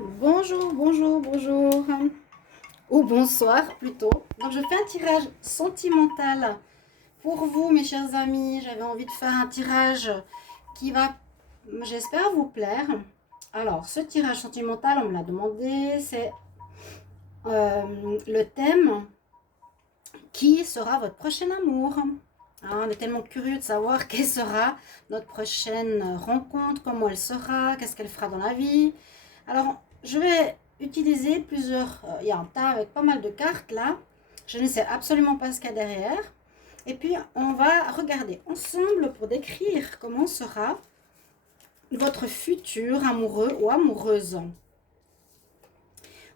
Bonjour, bonjour, bonjour. Ou bonsoir plutôt. Donc je fais un tirage sentimental pour vous, mes chers amis. J'avais envie de faire un tirage qui va, j'espère, vous plaire. Alors, ce tirage sentimental, on me l'a demandé, c'est le thème qui sera votre prochain amour. On est tellement curieux de savoir quelle sera notre prochaine rencontre, comment elle sera, qu'est-ce qu'elle fera dans la vie. Alors, je vais utiliser plusieurs... Il y a un tas avec pas mal de cartes là. Je ne sais absolument pas ce qu'il y a derrière. Et puis, on va regarder ensemble pour décrire comment sera votre futur amoureux ou amoureuse.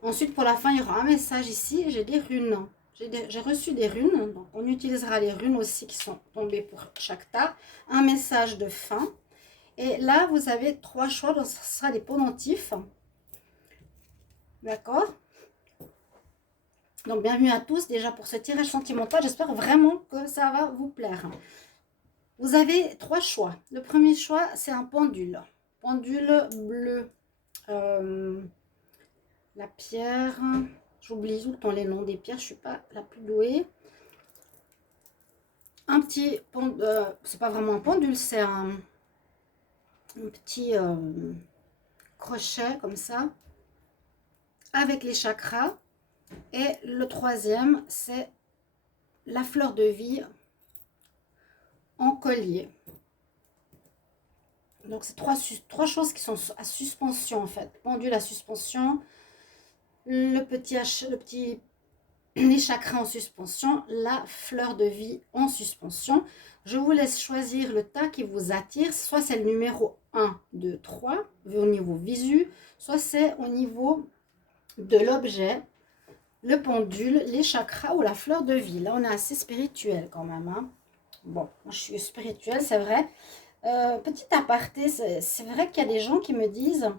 Ensuite, pour la fin, il y aura un message ici. J'ai des runes. J'ai reçu des runes. Donc, on utilisera les runes aussi qui sont tombées pour chaque tas. Un message de fin. Et là, vous avez trois choix. Donc, ce sera des pendentifs. D'accord? Donc, bienvenue à tous déjà pour ce tirage sentimental. J'espère vraiment que ça va vous plaire. Vous avez trois choix. Le premier choix, c'est un pendule. Pendule bleu. La pierre. J'oublie tout le temps les noms des pierres. Je ne suis pas la plus douée. Un petit pendule. C'est pas vraiment un pendule, c'est un petit crochet comme ça. Avec les chakras. Et le troisième, c'est la fleur de vie en collier. Donc, c'est trois choses qui sont à suspension, en fait. Pendule à suspension, les chakras en suspension, la fleur de vie en suspension. Je vous laisse choisir le tas qui vous attire. Soit c'est le numéro 1, 2, 3, au niveau visu, soit c'est au niveau de l'objet, le pendule, les chakras ou la fleur de vie. Là, on est assez spirituel quand même. Hein. Bon, moi, je suis spirituelle, c'est vrai. Petit aparté, c'est vrai qu'il y a des gens qui me disent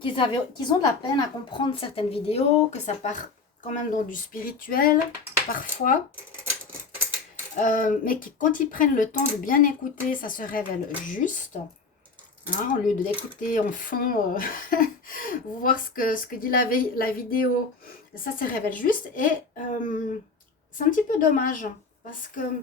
qu'ils ont de la peine à comprendre certaines vidéos, que ça part quand même dans du spirituel, parfois. Mais quand ils prennent le temps de bien écouter, ça se révèle juste. Hein, au lieu de l'écouter en fond, vous voir ce que dit la vidéo, ça se révèle juste. Et c'est un petit peu dommage, parce que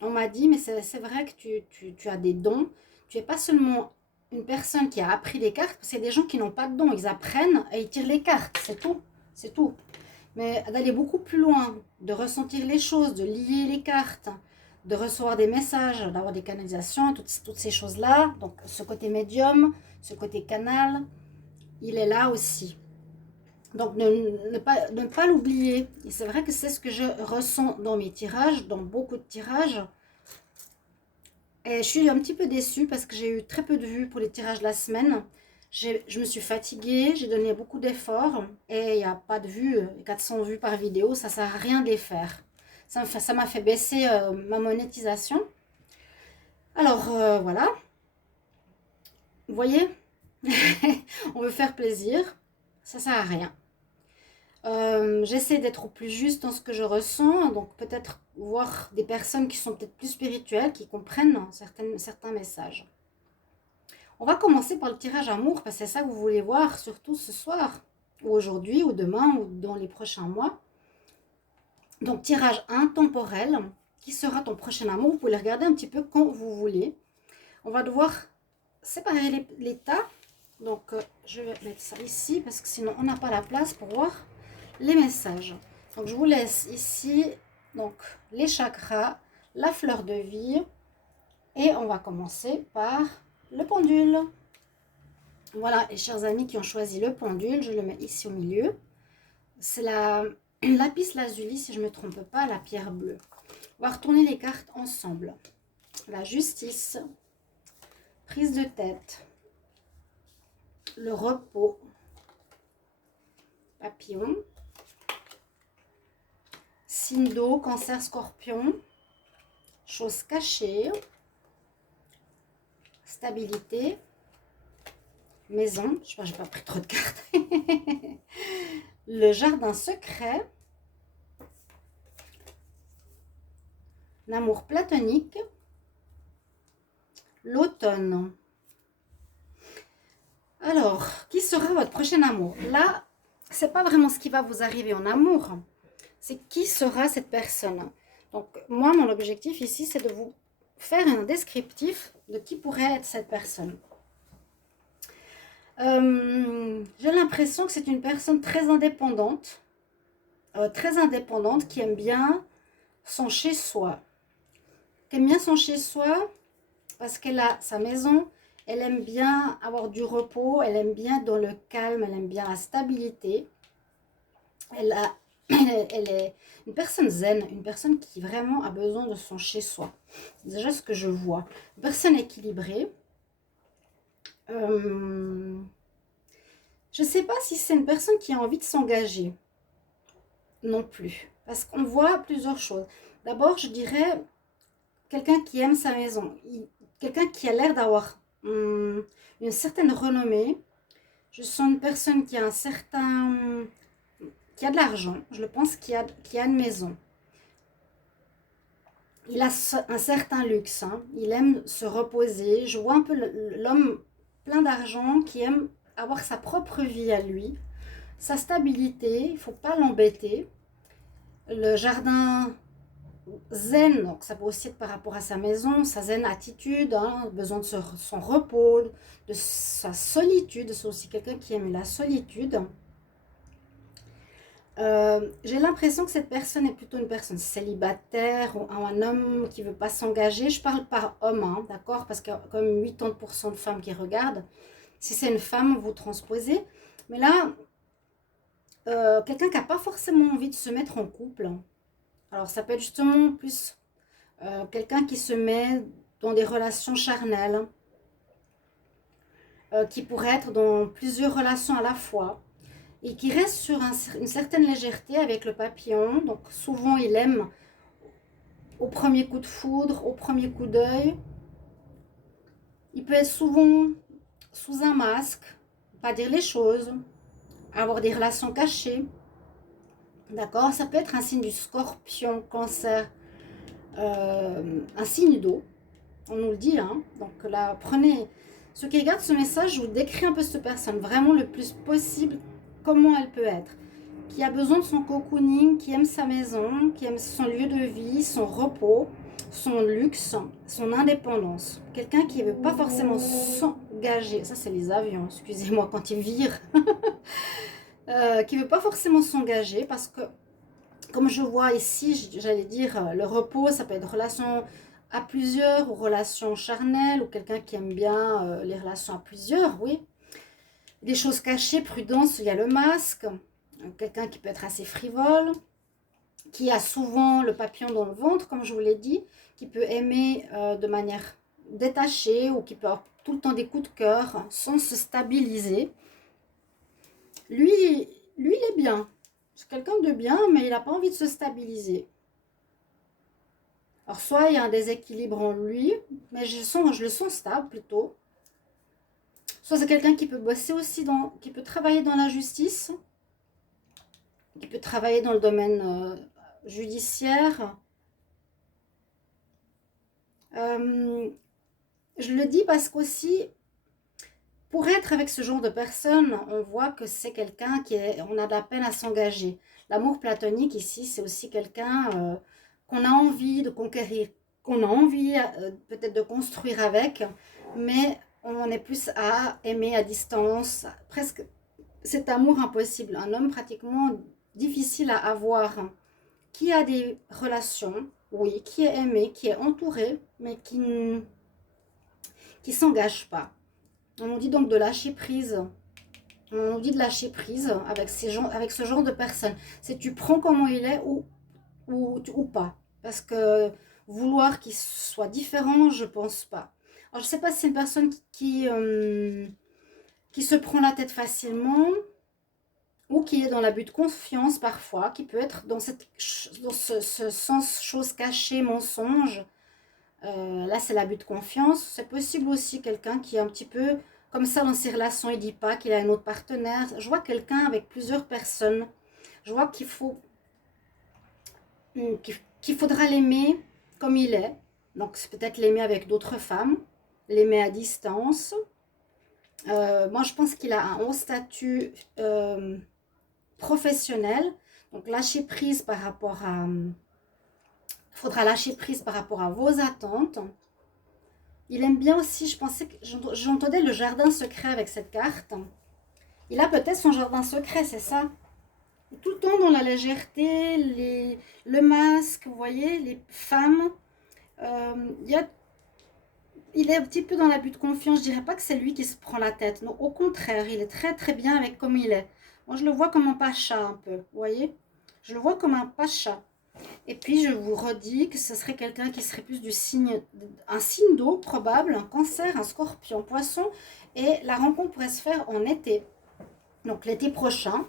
on m'a dit, mais c'est vrai que tu as des dons. Tu n'es pas seulement une personne qui a appris les cartes, parce qu'il y a des gens qui n'ont pas de dons. Ils apprennent et ils tirent les cartes, c'est tout. C'est tout. Mais d'aller beaucoup plus loin, de ressentir les choses, de lier les cartes, de recevoir des messages, d'avoir des canalisations, toutes ces choses-là. Donc ce côté médium, ce côté canal, il est là aussi. Donc ne pas l'oublier. Et c'est vrai que c'est ce que je ressens dans mes tirages, dans beaucoup de tirages. Et je suis un petit peu déçue parce que j'ai eu très peu de vues pour les tirages de la semaine. Je me suis fatiguée, j'ai donné beaucoup d'efforts et il n'y a pas de vues, 400 vues par vidéo, ça ne sert à rien de les faire. Ça m'a fait baisser ma monétisation. Alors voilà, vous voyez, on veut faire plaisir, ça ne sert à rien. J'essaie d'être au plus juste dans ce que je ressens, donc peut-être voir des personnes qui sont peut-être plus spirituelles, qui comprennent certains messages. On va commencer par le tirage amour, parce que c'est ça que vous voulez voir, surtout ce soir, ou aujourd'hui, ou demain, ou dans les prochains mois. Donc tirage intemporel, qui sera ton prochain amour, vous pouvez le regarder un petit peu quand vous voulez. On va devoir séparer les tas, donc je vais mettre ça ici, parce que sinon on n'a pas la place pour voir les messages. Donc je vous laisse ici donc les chakras, la fleur de vie et on va commencer par le pendule. Voilà, et chers amis qui ont choisi le pendule, je le mets ici au milieu. C'est la lapis lazuli si je ne me trompe pas, la pierre bleue. On va retourner les cartes ensemble. La justice, prise de tête, le repos, papillon, signe d'eau, cancer, scorpion, chose cachée, stabilité, maison, je n'ai pas pris trop de cartes, le jardin secret, l'amour platonique, l'automne. Alors, qui sera votre prochain amour? Là, c'est pas vraiment ce qui va vous arriver en amour. C'est qui sera cette personne. Donc, moi, mon objectif ici, c'est de vous faire un descriptif de qui pourrait être cette personne. J'ai l'impression que c'est une personne très indépendante, qui aime bien son chez-soi. Qui aime bien son chez-soi parce qu'elle a sa maison, elle aime bien avoir du repos, elle aime bien dans le calme, elle aime bien la stabilité. Elle est une personne zen, une personne qui vraiment a besoin de son chez-soi. C'est déjà ce que je vois. Une personne équilibrée. Je ne sais pas si c'est une personne qui a envie de s'engager non plus. Parce qu'on voit plusieurs choses. D'abord, je dirais quelqu'un qui aime sa maison. Quelqu'un qui a l'air d'avoir une certaine renommée. Je sens une personne qui a qui a de l'argent. Je le pense qui a une maison. Il a un certain luxe. Hein. Il aime se reposer. Je vois un peu l'homme plein d'argent qui aime avoir sa propre vie à lui. Sa stabilité, il ne faut pas l'embêter. Le jardin zen, donc ça peut aussi être par rapport à sa maison, sa zen attitude, hein, besoin de son repos, de sa solitude. C'est aussi quelqu'un qui aime la solitude. J'ai l'impression que cette personne est plutôt une personne célibataire ou un homme qui ne veut pas s'engager. Je parle par homme, hein, d'accord? Parce qu'il y a comme 80% de femmes qui regardent. Si c'est une femme, vous transposez. Mais là, quelqu'un qui n'a pas forcément envie de se mettre en couple. Alors ça peut être justement plus quelqu'un qui se met dans des relations charnelles, qui pourrait être dans plusieurs relations à la fois et qui reste sur une certaine légèreté avec le papillon. Donc souvent il aime au premier coup de foudre, au premier coup d'œil. Il peut être souvent sous un masque, pas dire les choses, avoir des relations cachées. D'accord? Ça peut être un signe du scorpion, cancer, un signe d'eau. On nous le dit, hein. Donc là, prenez... Ceux qui regardent ce message, je vous décris un peu cette personne, vraiment le plus possible, comment elle peut être. Qui a besoin de son cocooning, qui aime sa maison, qui aime son lieu de vie, son repos, son luxe, son indépendance. Quelqu'un qui ne veut pas forcément s'engager. Ça, c'est les avions, excusez-moi, quand ils virent. Qui ne veut pas forcément s'engager parce que, comme je vois ici, j'allais dire, le repos, ça peut être relation à plusieurs ou relations charnelles ou quelqu'un qui aime bien les relations à plusieurs, oui. Des choses cachées, prudence, il y a le masque. Quelqu'un qui peut être assez frivole, qui a souvent le papillon dans le ventre, comme je vous l'ai dit, qui peut aimer de manière détachée ou qui peut avoir tout le temps des coups de cœur sans se stabiliser. Lui, il est bien. C'est quelqu'un de bien, mais il n'a pas envie de se stabiliser. Alors, soit il y a un déséquilibre en lui, mais je le sens stable plutôt. Soit c'est quelqu'un qui peut bosser aussi, qui peut travailler dans la justice, qui peut travailler dans le domaine judiciaire. Je le dis parce qu'aussi, pour être avec ce genre de personne, on voit que c'est quelqu'un on a de la peine à s'engager. L'amour platonique ici, c'est aussi quelqu'un qu'on a envie de conquérir, qu'on a envie peut-être de construire avec, mais on est plus à aimer à distance, presque cet amour impossible. Un homme pratiquement difficile à avoir, qui a des relations, oui, qui est aimé, qui est entouré, mais qui ne s'engage pas. On nous dit donc de lâcher prise. On nous dit de lâcher prise avec ce genre de personnes. C'est tu prends comment il est ou pas. Parce que vouloir qu'il soit différent, je pense pas. Alors je sais pas si c'est une personne qui se prend la tête facilement ou qui est dans l'abus de confiance parfois, qui peut être dans ce sens chose cachée, mensonge. Là, c'est l'abus de confiance. C'est possible aussi quelqu'un qui est un petit peu comme ça dans ses relations. Il ne dit pas qu'il a un autre partenaire. Je vois quelqu'un avec plusieurs personnes. Je vois qu'il faudra l'aimer comme il est. Donc, c'est peut-être l'aimer avec d'autres femmes, l'aimer à distance. Moi, je pense qu'il a un haut statut professionnel. Donc, lâcher prise par rapport à... Il faudra lâcher prise par rapport à vos attentes. Il aime bien aussi, je pensais que j'entendais le jardin secret avec cette carte. Il a peut-être son jardin secret, c'est ça. Tout le temps dans la légèreté, le masque, vous voyez, les femmes. Il est un petit peu dans l'abus de confiance. Je dirais pas que c'est lui qui se prend la tête. Non, au contraire, il est très très bien avec comme il est. Moi, je le vois comme un pacha un peu, vous voyez. Je le vois comme un pacha. Et puis, je vous redis que ce serait quelqu'un qui serait plus du signe, un signe d'eau probable, un cancer, un scorpion, poisson. Et la rencontre pourrait se faire en été. Donc, l'été prochain.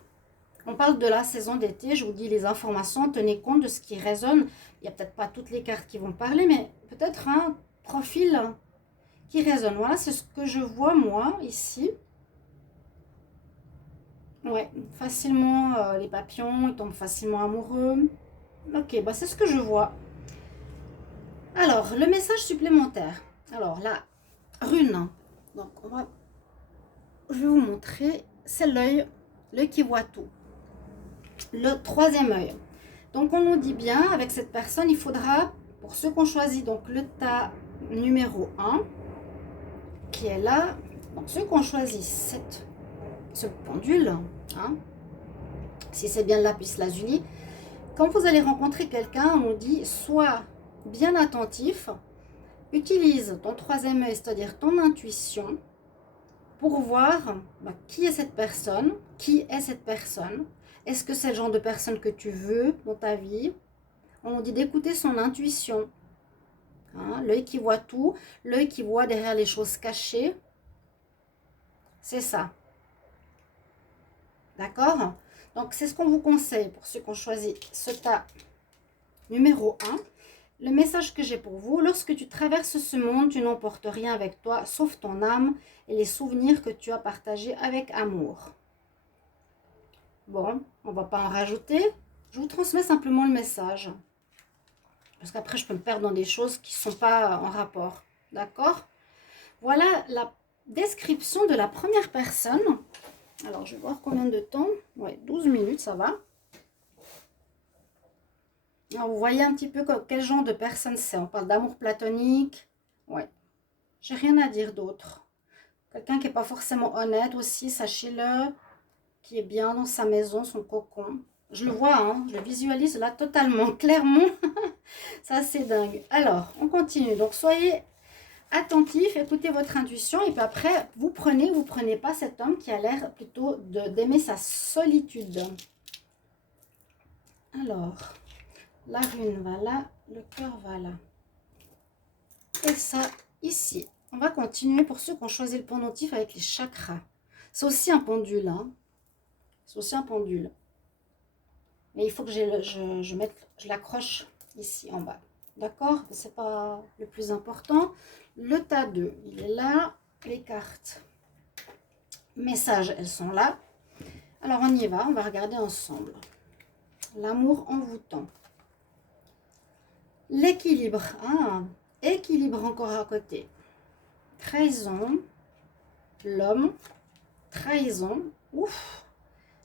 On parle de la saison d'été. Je vous dis les informations. Tenez compte de ce qui résonne. Il n'y a peut-être pas toutes les cartes qui vont parler, mais peut-être un profil qui résonne. Voilà, c'est ce que je vois moi ici. Ouais, facilement les papillons, ils tombent facilement amoureux. Ok, bah c'est ce que je vois. Alors, le message supplémentaire. Alors, la rune. Donc, je vais vous montrer. C'est l'œil, l'œil qui voit tout. Le troisième œil. Donc, on nous dit bien, avec cette personne, il faudra, pour ceux qu'on choisit, donc le tas numéro 1, qui est là. Donc, ceux qu'on choisit, ce pendule, hein, si c'est bien le lapis lazuli, quand vous allez rencontrer quelqu'un, on nous dit sois bien attentif, utilise ton troisième œil, c'est-à-dire ton intuition, pour voir qui est cette personne, est-ce que c'est le genre de personne que tu veux dans ta vie. On nous dit d'écouter son intuition, hein, l'œil qui voit tout, l'œil qui voit derrière les choses cachées, c'est ça. D'accord? Donc, c'est ce qu'on vous conseille pour ceux qui ont choisi ce tas numéro 1. Le message que j'ai pour vous, lorsque tu traverses ce monde, tu n'emportes rien avec toi, sauf ton âme et les souvenirs que tu as partagés avec amour. Bon, on ne va pas en rajouter. Je vous transmets simplement le message. Parce qu'après, je peux me perdre dans des choses qui ne sont pas en rapport. D'accord? Voilà la description de la première personne. Alors, je vais voir combien de temps. Ouais, 12 minutes, ça va. Alors, vous voyez un petit peu quel genre de personne c'est. On parle d'amour platonique. Ouais. J'ai rien à dire d'autre. Quelqu'un qui n'est pas forcément honnête aussi, sachez-le. Qui est bien dans sa maison, son cocon. Je le vois, hein, je le visualise là totalement, clairement. Ça, c'est dingue. Alors, on continue. Donc, soyez attentifs, écoutez votre intuition. Et puis après, vous prenez ou vous prenez pas cet homme qui a l'air plutôt d'aimer sa solitude. Alors, la rune va là, le cœur va là. Et ça, ici. On va continuer pour ceux qui ont choisi le pendentif avec les chakras. C'est aussi un pendule, hein. C'est aussi un pendule. Mais il faut que je l'accroche ici en bas. D'accord? C'est pas le plus important. Le tas 2, il est là. Les cartes. Messages, elles sont là. Alors on y va, on va regarder ensemble. L'amour envoûtant. L'équilibre. Ah, équilibre encore à côté. Trahison. L'homme. Trahison. Ouf.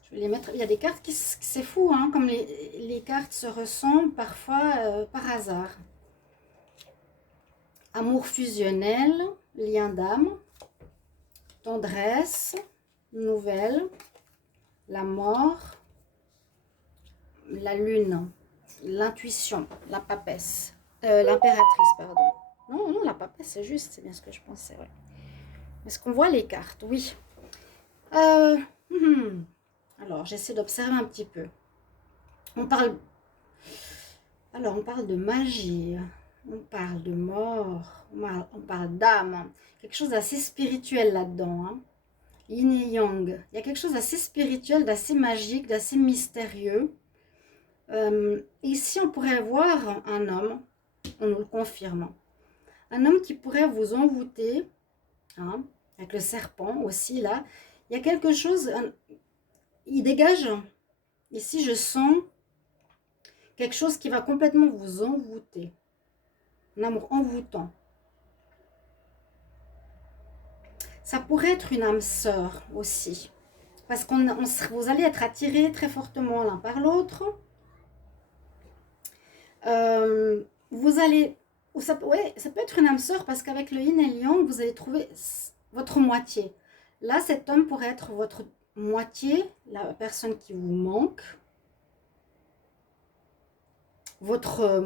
Je vais les mettre. Il y a des cartes qui c'est fou, hein, comme les cartes se ressemblent parfois par hasard. Amour fusionnel, lien d'âme, tendresse, nouvelle, la mort, la lune, l'intuition, la papesse, l'impératrice, pardon. Non, non, la papesse, c'est juste, c'est bien ce que je pensais, ouais. Est-ce qu'on voit les cartes? Oui. Alors, j'essaie d'observer un petit peu. On parle de magie, on parle de mort, on parle d'âme, quelque chose d'assez spirituel là-dedans, hein. Yin et Yang, il y a quelque chose d'assez spirituel, d'assez magique, d'assez mystérieux. Ici, on pourrait voir un homme, on nous le confirme, un homme qui pourrait vous envoûter, hein, avec le serpent aussi là. Il y a quelque chose, il dégage, ici je sens quelque chose qui va complètement vous envoûter. Un amour envoûtant. Ça pourrait être une âme sœur aussi. Parce que vous allez être attirés très fortement l'un par l'autre. Vous allez... Ouais, ça peut être une âme sœur parce qu'avec le yin et le yang, vous allez trouver votre moitié. Là, cet homme pourrait être votre moitié, la personne qui vous manque. Votre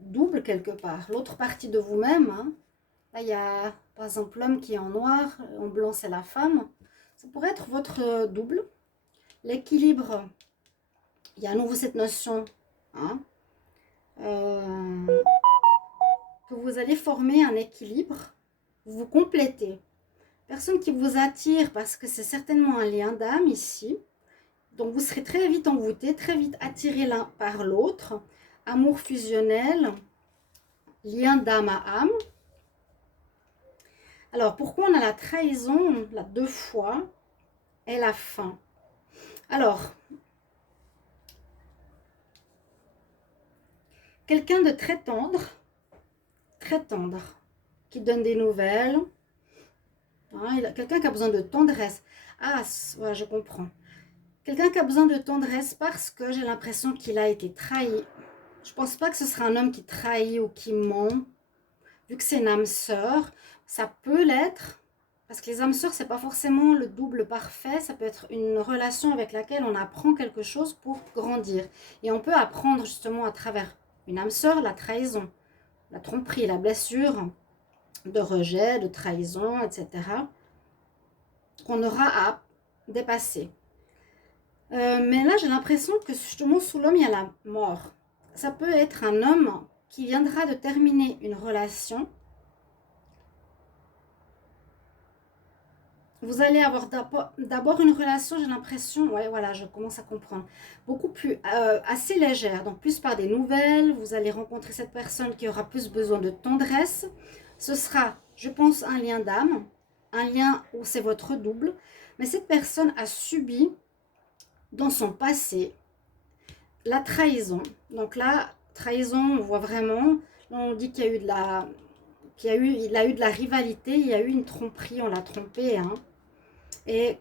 double quelque part, l'autre partie de vous-même. Hein. Là, il y a par exemple l'homme qui est en noir, en blanc c'est la femme. Ça pourrait être votre double. L'équilibre, il y a à nouveau cette notion hein, que vous allez former un équilibre, vous vous complétez. Personne qui vous attire parce que c'est certainement un lien d'âme ici. Donc vous serez très vite envoûtés, très vite attirés l'un par l'autre. Amour fusionnel, lien d'âme à âme. Alors pourquoi on a la trahison, là 2 fois, et la fin? Alors, quelqu'un de très tendre, qui donne des nouvelles. Hein, quelqu'un qui a besoin de tendresse. Ah, voilà, je comprends. Quelqu'un qui a besoin de tendresse parce que j'ai l'impression qu'il a été trahi. Je pense pas que ce sera un homme qui trahit ou qui ment. Vu que c'est une âme sœur, ça peut l'être. Parce que les âmes sœurs, c'est pas forcément le double parfait. Ça peut être une relation avec laquelle on apprend quelque chose pour grandir. Et on peut apprendre justement à travers une âme sœur la trahison, la tromperie, la blessure de rejet, de trahison, etc. qu'on aura à dépasser. Mais là, j'ai l'impression que justement, sous l'homme, il y a la mort. Ça peut être un homme qui viendra de terminer une relation. Vous allez avoir d'abord une relation, j'ai l'impression, ouais, voilà, je commence à comprendre, beaucoup plus, assez légère, donc plus par des nouvelles. Vous allez rencontrer cette personne qui aura plus besoin de tendresse. Ce sera, je pense, un lien d'âme, un lien où c'est votre double. Mais cette personne a subi dans son passé la trahison. Donc là, trahison, on voit vraiment, on dit qu'il y a eu de la, il a eu de la rivalité, il y a eu une tromperie, on l'a trompé, hein. Et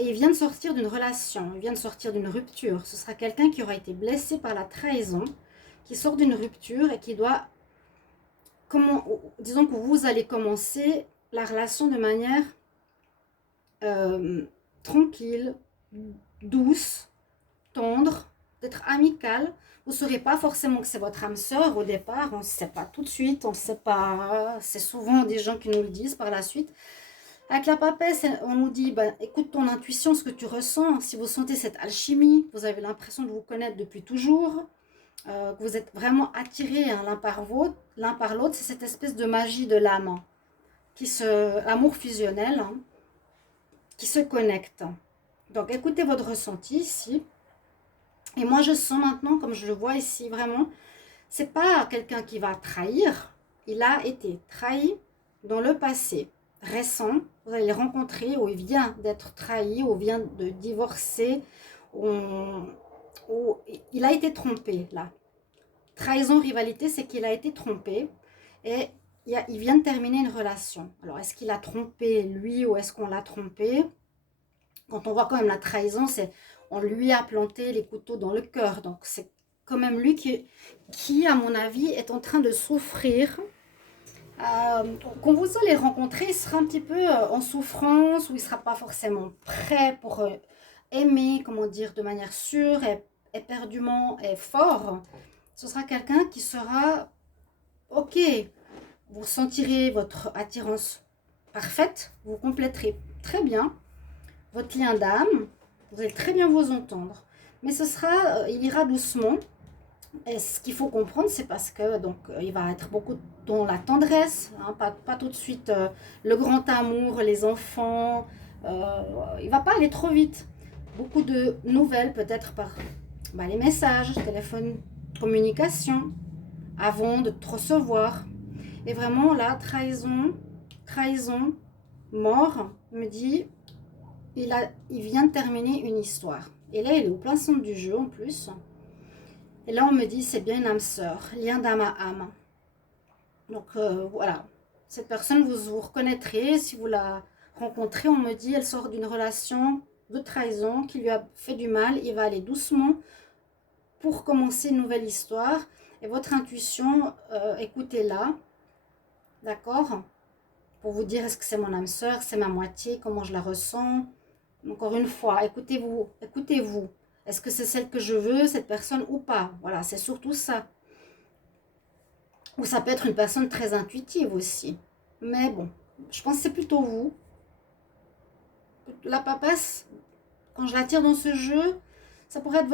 il vient de sortir d'une relation, il vient de sortir d'une rupture. Ce sera quelqu'un qui aura été blessé par la trahison, qui sort d'une rupture et qui doit, disons que vous allez commencer la relation de manière tranquille, douce, tendre, d'être amicale. Vous ne saurez pas forcément que c'est votre âme sœur au départ, on ne sait pas tout de suite, on ne sait pas, c'est souvent des gens qui nous le disent par la suite. Avec la papesse, on nous dit, ben, écoute ton intuition, ce que tu ressens. Si vous sentez cette alchimie, vous avez l'impression de vous connaître depuis toujours, que vous êtes vraiment attirés hein, l'un par l'autre, c'est cette espèce de magie de l'âme, amour fusionnel, hein, qui se connecte. Donc écoutez votre ressenti ici. Et moi je sens maintenant, comme je le vois ici, vraiment, c'est pas quelqu'un qui va trahir, il a été trahi dans le passé récent. Vous allez le rencontrer où il vient d'être trahi, où il vient de divorcer, où il a été trompé là. Trahison, rivalité, c'est qu'il a été trompé et il vient de terminer une relation. Alors est-ce qu'il a trompé lui ou est-ce qu'on l'a trompé? Quand on voit quand même la trahison, c'est on lui a planté les couteaux dans le cœur. Donc c'est quand même lui qui, à mon avis, est en train de souffrir. Quand vous allez rencontrer, il sera un petit peu en souffrance ou il ne sera pas forcément prêt pour aimer, comment dire, de manière sûre et éperdument et fort. Ce sera quelqu'un qui sera ok. Vous sentirez votre attirance parfaite, vous compléterez très bien votre lien d'âme, vous allez très bien vous entendre. Mais il ira doucement. Et ce qu'il faut comprendre, c'est parce que donc il va être beaucoup dans la tendresse, hein, pas tout de suite le grand amour, les enfants. Il va pas aller trop vite. Beaucoup de nouvelles, peut-être par les messages, téléphone, communication, avant de te recevoir. Et vraiment là, trahison, mort, me dit, il vient de terminer une histoire. Et là, il est au plein centre du jeu en plus. Et là, on me dit, c'est bien une âme sœur, lien d'âme à âme. Donc, voilà. Cette personne, vous reconnaîtrez. Si vous la rencontrez, on me dit, elle sort d'une relation de trahison qui lui a fait du mal. Il va aller doucement pour commencer une nouvelle histoire. Et votre intuition, écoutez-la, d'accord? Pour vous dire, est-ce que c'est mon âme sœur, c'est ma moitié, comment je la ressens. Encore une fois, écoutez-vous, écoutez-vous. Est-ce que c'est celle que je veux, cette personne ou pas? Voilà, c'est surtout ça. Ou ça peut être une personne très intuitive aussi. Mais bon, je pense que c'est plutôt vous. La papasse, quand je la tire dans ce jeu, ça pourrait être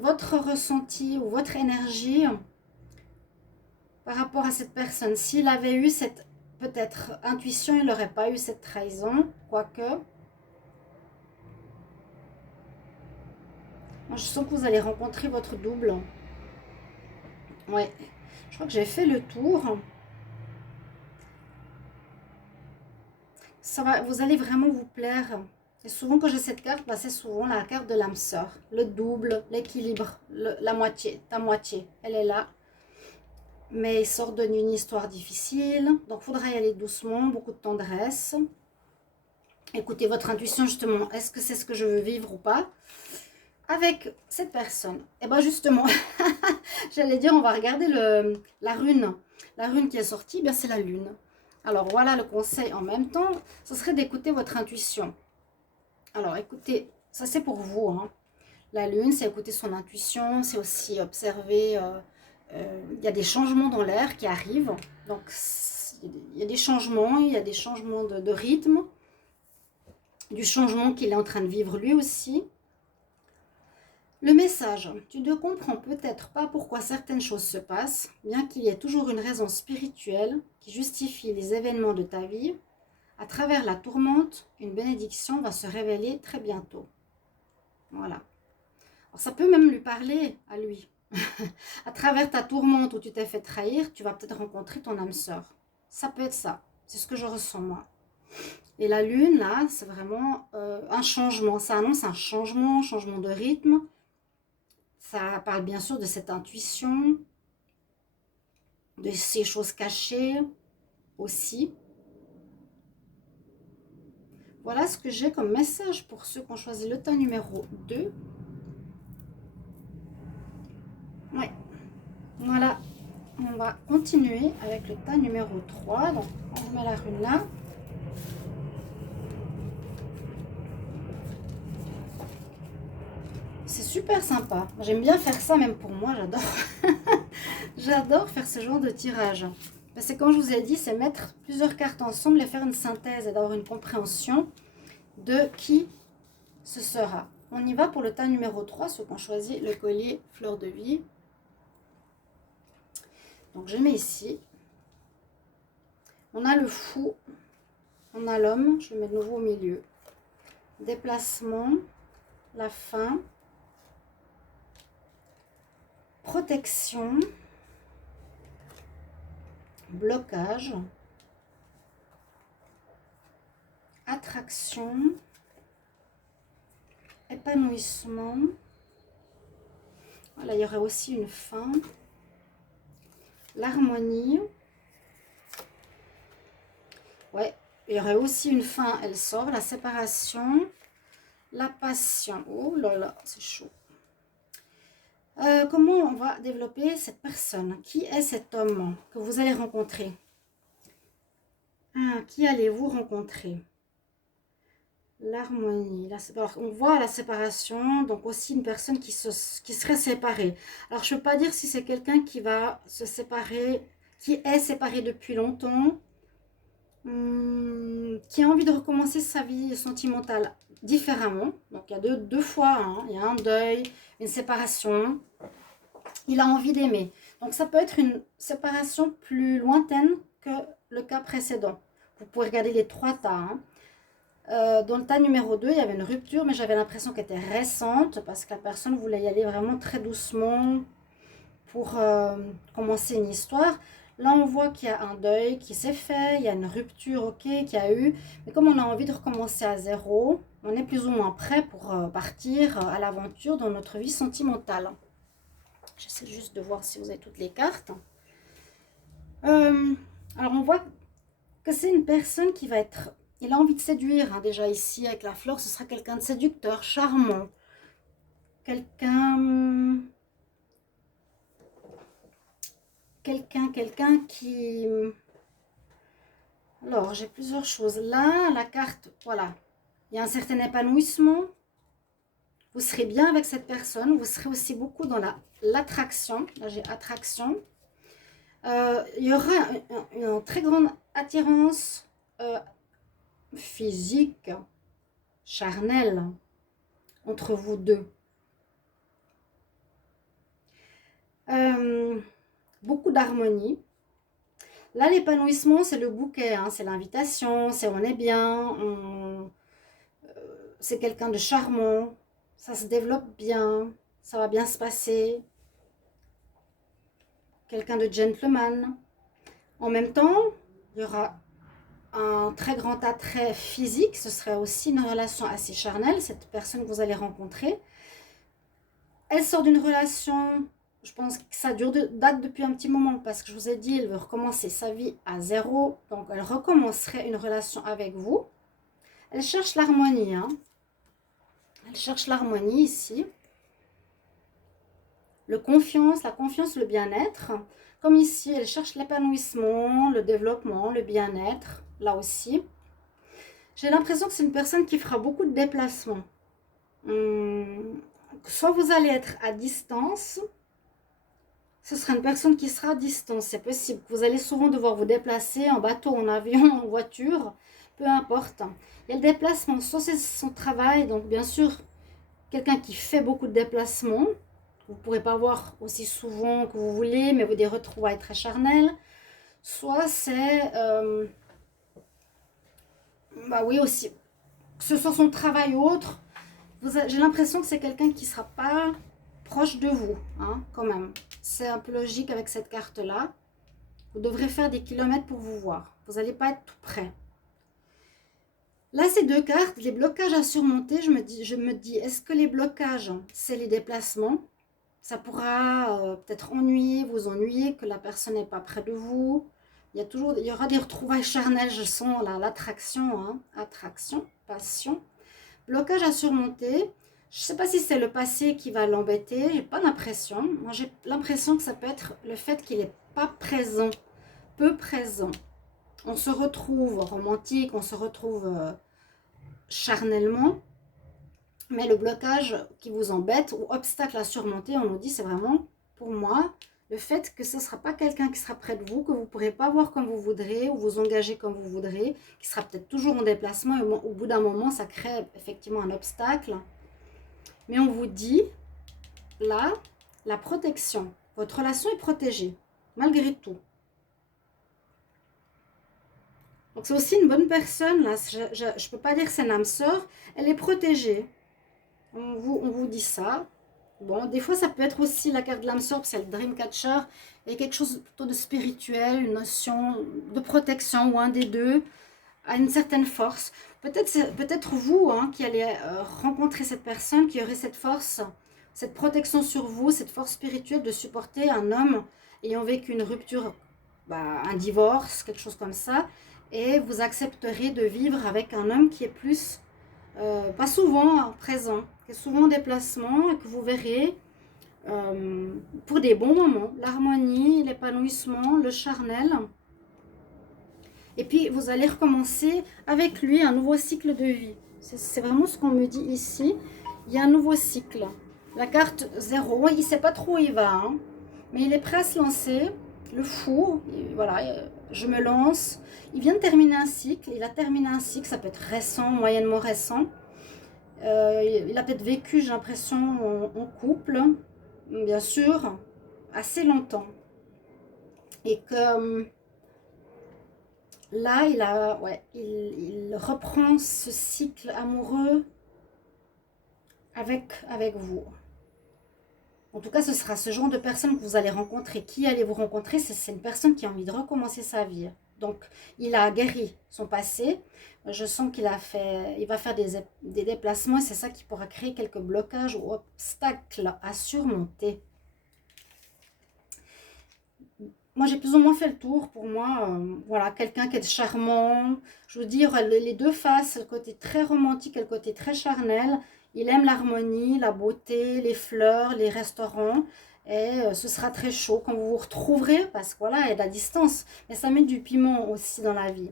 votre ressenti ou votre énergie par rapport à cette personne. S'il avait eu cette peut-être intuition, il n'aurait pas eu cette trahison, quoique. Moi, je sens que vous allez rencontrer votre double. Ouais, je crois que j'ai fait le tour. Ça va, vous allez vraiment vous plaire. Et souvent quand j'ai cette carte, bah, c'est souvent la carte de l'âme sœur. Le double, l'équilibre, la moitié, ta moitié. Elle est là. Mais il sort d'une histoire difficile. Donc il faudra y aller doucement, beaucoup de tendresse. Écoutez votre intuition justement. Est-ce que c'est ce que je veux vivre ou pas avec cette personne? Et bien justement, j'allais dire, on va regarder la rune. La rune qui est sortie, bien c'est la lune. Alors voilà le conseil en même temps, ce serait d'écouter votre intuition. Alors écoutez, ça c'est pour vous. Hein. La lune, c'est écouter son intuition, c'est aussi observer. Il y a des changements dans l'air qui arrivent. Donc il y a des changements, il y a des changements de rythme, du changement qu'il est en train de vivre lui aussi. Le message, tu ne comprends peut-être pas pourquoi certaines choses se passent, bien qu'il y ait toujours une raison spirituelle qui justifie les événements de ta vie. À travers la tourmente, une bénédiction va se révéler très bientôt. Voilà. Alors, ça peut même lui parler à lui. À travers ta tourmente où tu t'es fait trahir, tu vas peut-être rencontrer ton âme sœur. Ça peut être ça. C'est ce que je ressens moi. Et la lune, là, c'est vraiment un changement. Ça annonce un changement de rythme. Ça parle bien sûr de cette intuition, de ces choses cachées aussi. Voilà ce que j'ai comme message pour ceux qui ont choisi le tas numéro 2. Ouais, voilà. On va continuer avec le tas numéro 3. Donc, on remet la rune là. C'est super sympa. J'aime bien faire ça, même pour moi, j'adore. J'adore faire ce genre de tirage. Parce que comme je vous ai dit, c'est mettre plusieurs cartes ensemble et faire une synthèse et d'avoir une compréhension de qui ce sera. On y va pour le tas numéro 3, ceux qui ont choisi le collier fleur de vie. Donc je mets ici. On a le fou, on a l'homme, je le mets de nouveau au milieu. Déplacement, la fin, protection, blocage, attraction, épanouissement. Voilà, il y aurait aussi une fin, l'harmonie. Ouais, il y aurait aussi une fin, elle sort, la séparation, la passion. Oh là là, c'est chaud. Comment on va développer cette personne? Qui est cet homme que vous allez rencontrer? Qui allez-vous rencontrer? L'harmonie. On voit la séparation, donc aussi une personne qui serait séparée. Alors, je ne peux pas dire si c'est quelqu'un qui va se séparer, qui est séparé depuis longtemps, qui a envie de recommencer sa vie sentimentale différemment. Donc, il y a deux fois, hein. Il y a un deuil, une séparation. Il a envie d'aimer. Donc, ça peut être une séparation plus lointaine que le cas précédent. Vous pouvez regarder les 3 tas. Hein. Dans le tas numéro 2, il y avait une rupture, mais j'avais l'impression qu'elle était récente parce que la personne voulait y aller vraiment très doucement pour commencer une histoire. Là, on voit qu'il y a un deuil qui s'est fait, il y a une rupture, ok, qu'il y a eu. Mais comme on a envie de recommencer à zéro, on est plus ou moins prêt pour partir à l'aventure dans notre vie sentimentale. J'essaie juste de voir si vous avez toutes les cartes. Alors, on voit que c'est une personne qui va être... Il a envie de séduire, hein, déjà ici avec la fleur, ce sera quelqu'un de séducteur, charmant. Quelqu'un qui... Alors, j'ai plusieurs choses. Là, la carte, voilà. Il y a un certain épanouissement. Vous serez bien avec cette personne. Vous serez aussi beaucoup dans l'attraction. Là, j'ai attraction. Il y aura une très grande attirance physique, charnelle, entre vous deux. Beaucoup d'harmonie. Là, l'épanouissement, c'est le bouquet, hein, c'est l'invitation, c'est on est bien, c'est quelqu'un de charmant, ça se développe bien, ça va bien se passer. Quelqu'un de gentleman. En même temps, il y aura un très grand attrait physique, ce serait aussi une relation assez charnelle, cette personne que vous allez rencontrer. Elle sort d'une relation, je pense que ça date depuis un petit moment, parce que je vous ai dit, elle veut recommencer sa vie à zéro, donc elle recommencerait une relation avec vous. Elle cherche l'harmonie, hein. Elle cherche l'harmonie ici. La confiance, le bien-être. Comme ici, elle cherche l'épanouissement, le développement, le bien-être, là aussi. J'ai l'impression que c'est une personne qui fera beaucoup de déplacements. Soit vous allez être à distance, ce sera une personne qui sera à distance, c'est possible. Vous allez souvent devoir vous déplacer en bateau, en avion, en voiture, peu importe. Il y a le déplacement, soit c'est son travail, donc bien sûr, quelqu'un qui fait beaucoup de déplacements. Vous ne pourrez pas voir aussi souvent que vous voulez, mais vous des retrouvailles très charnelles. Soit c'est, bah oui aussi, que ce soit son travail ou autre, j'ai l'impression que c'est quelqu'un qui ne sera pas proche de vous, hein, quand même. C'est un peu logique avec cette carte-là. Vous devrez faire des kilomètres pour vous voir. Vous n'allez pas être tout près. Là, ces deux cartes, les blocages à surmonter, je me dis, est-ce que les blocages, c'est les déplacements? Ça pourra peut-être vous ennuyer, que la personne n'est pas près de vous. Il y aura des retrouvailles charnelles, je sens là, l'attraction, hein, attraction, passion. Blocage à surmonter. Je ne sais pas si c'est le passé qui va l'embêter, j'ai pas l'impression. Moi, j'ai l'impression que ça peut être le fait qu'il n'est pas présent, peu présent. On se retrouve romantique, on se retrouve charnellement, mais le blocage qui vous embête ou obstacle à surmonter, on nous dit, c'est vraiment, pour moi, le fait que ce ne sera pas quelqu'un qui sera près de vous, que vous ne pourrez pas voir comme vous voudrez ou vous engager comme vous voudrez, qui sera peut-être toujours en déplacement et au bout d'un moment, ça crée effectivement un obstacle. Mais on vous dit, là, la protection. Votre relation est protégée, malgré tout. Donc c'est aussi une bonne personne, là. Je ne peux pas dire que c'est une âme sœur. Elle est protégée. On vous dit ça. Bon, des fois, ça peut être aussi la carte de l'âme sœur, c'est le Dreamcatcher. Il y a quelque chose plutôt de spirituel, une notion de protection, ou un des deux, à une certaine force. Peut-être vous, hein, qui allez rencontrer cette personne, qui aurait cette force, cette protection sur vous, cette force spirituelle de supporter un homme ayant vécu une rupture, un divorce, quelque chose comme ça. Et vous accepterez de vivre avec un homme qui est plus, pas souvent présent, qui est souvent en déplacement et que vous verrez pour des bons moments. L'harmonie, l'épanouissement, le charnel. Et puis, vous allez recommencer avec lui un nouveau cycle de vie. C'est vraiment ce qu'on me dit ici. Il y a un nouveau cycle. La carte 0, il ne sait pas trop où il va, hein, mais il est prêt à se lancer. Le fou, voilà, je me lance. Il vient de terminer un cycle. Il a terminé un cycle, ça peut être récent, moyennement récent. Il a peut-être vécu, j'ai l'impression, en couple, bien sûr, assez longtemps. Et que là, il reprend ce cycle amoureux avec vous. En tout cas, ce sera ce genre de personne que vous allez rencontrer. Qui allez-vous rencontrer? C'est une personne qui a envie de recommencer sa vie. Donc, il a guéri son passé. Je sens il va faire des déplacements et c'est ça qui pourra créer quelques blocages ou obstacles à surmonter. moi, j'ai plus ou moins fait le tour. Pour moi, voilà, quelqu'un qui est charmant. Je veux dire, les deux faces, le côté très romantique et le côté très charnel. Il aime l'harmonie, la beauté, les fleurs, les restaurants. Et ce sera très chaud quand vous vous retrouverez, parce que voilà, il y a de la distance. Mais ça met du piment aussi dans la vie.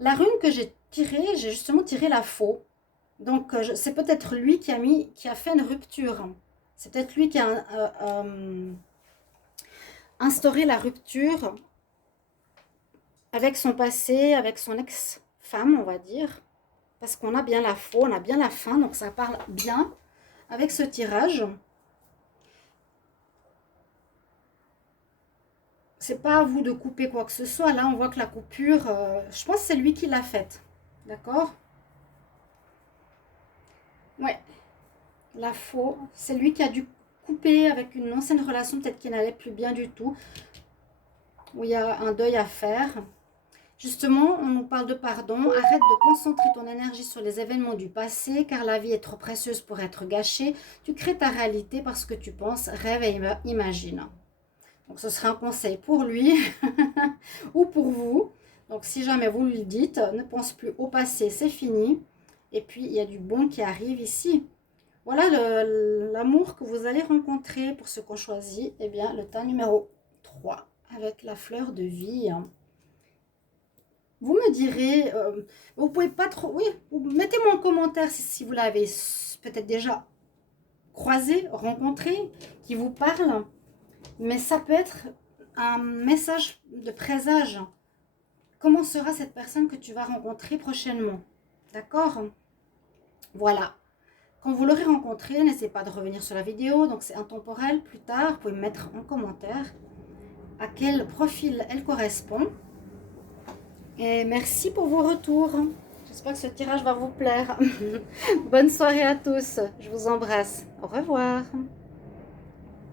La rune que j'ai tirée, j'ai justement tiré la faux. Donc, c'est peut-être lui qui a fait une rupture. C'est peut-être lui qui a instauré la rupture avec son passé, avec son ex-femme, on va dire. Parce qu'on a bien la faux, on a bien la fin, donc ça parle bien avec ce tirage. C'est pas à vous de couper quoi que ce soit. Là, on voit que la coupure, je pense que c'est lui qui l'a faite. D'accord? Ouais, la faux. C'est lui qui a dû couper avec une ancienne relation, peut-être qui n'allait plus bien du tout, où il y a un deuil à faire. Justement, on nous parle de pardon. Arrête de concentrer ton énergie sur les événements du passé, car la vie est trop précieuse pour être gâchée. Tu crées ta réalité parce que tu penses, rêve et imagine. Donc, ce sera un conseil pour lui ou pour vous. Donc, si jamais vous lui dites, ne pense plus au passé, c'est fini. Et puis, il y a du bon qui arrive ici. Voilà l'amour que vous allez rencontrer pour ce qu'on choisit. Eh bien, le tas numéro 3 avec la fleur de vie. Vous me direz, vous pouvez pas trop, oui, mettez-moi en commentaire si vous l'avez peut-être déjà croisé, rencontré, qui vous parle. Mais ça peut être un message de présage. Comment sera cette personne que tu vas rencontrer prochainement? D'accord? Voilà. Quand vous l'aurez rencontré, n'hésitez pas de revenir sur la vidéo. Donc c'est intemporel. Plus tard, vous pouvez me mettre en commentaire à quel profil elle correspond. Et merci pour vos retours. J'espère que ce tirage va vous plaire. Bonne soirée à tous. Je vous embrasse. Au revoir.